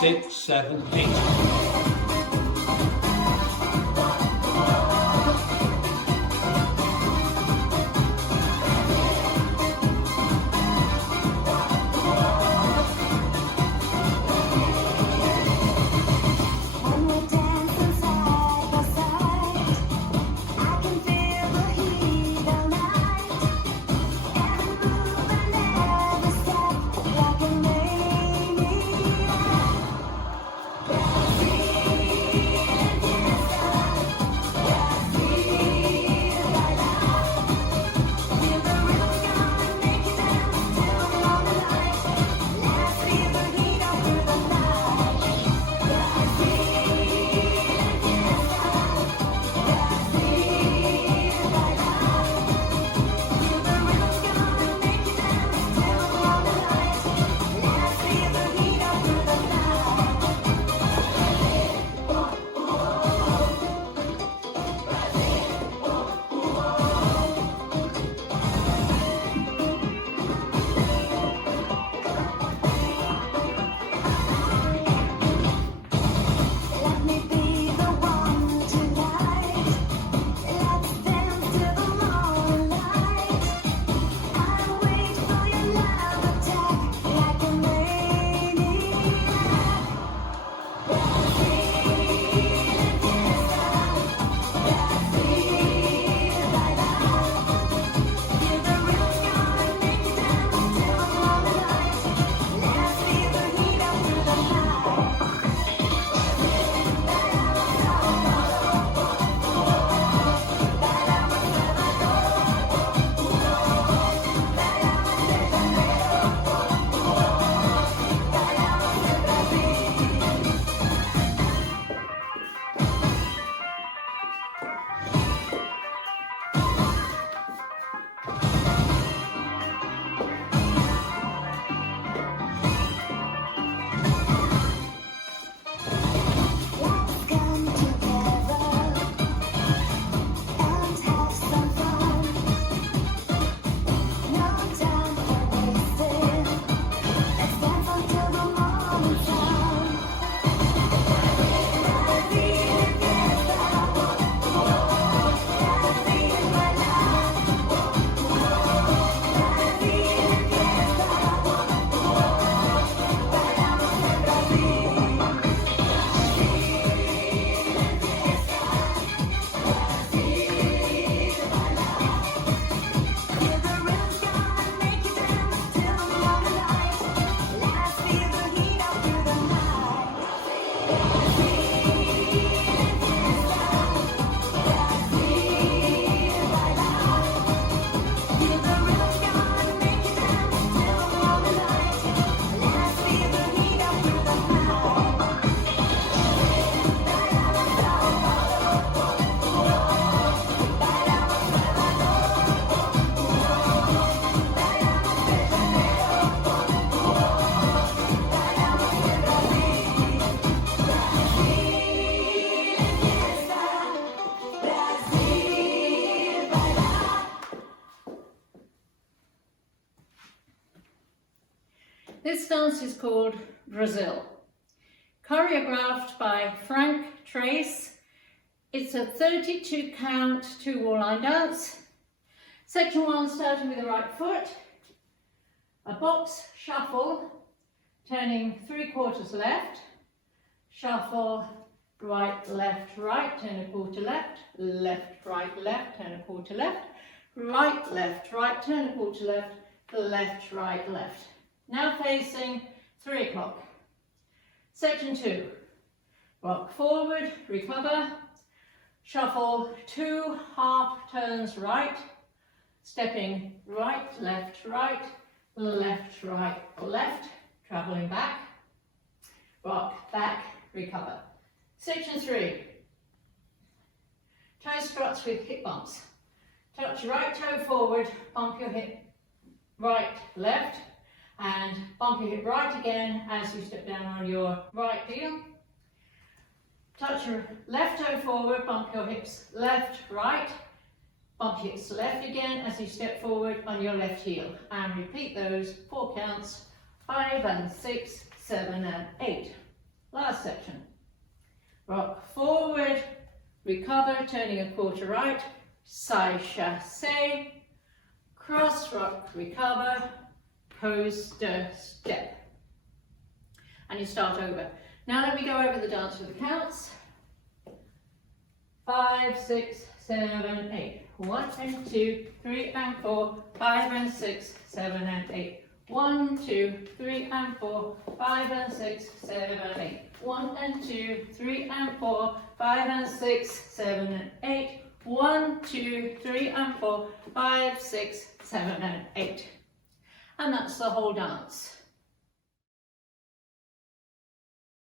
6, 7, 8. This dance is called Brazil, choreographed by Frank Trace. It's a 32 count 2 wall line dance. Section 1 starting with the right foot, a box shuffle, turning 3/4 left, shuffle, right, left, right, turn 1/4 left, left, right, left, turn 1/4 left, right, left, right, turn 1/4 left, left, right, left. Now facing 3 o'clock. Section 2, rock forward, recover, shuffle 2 half turns right, stepping right, left, right, left, right, left, travelling back, rock, back, recover. Section 3, toe struts with hip bumps. Touch right toe forward, bump your hip right, left, and bump your hip right again as you step down on your right heel. Touch your left toe forward, bump your hips left, right, bump your hips left again as you step forward on your left heel. And repeat those 4 counts, 5 and 6, 7 and 8. rock forward, recover, turning a quarter right, side chassé, cross rock, recover, coaster step. And you start over. Now let me go over the dance with the counts. 5, 6, 7, 8. 1 and 2, 3 and 4, 5 and 6, 7 and 8. 1, 2, 3 and 4, 5 and 6, 7 and 8. 1 and 2, 3 and 4, 5 and 6, 7 and 8. 1, 2, 3 and 4, 5, 6, 7 and 8. And that's the whole dance.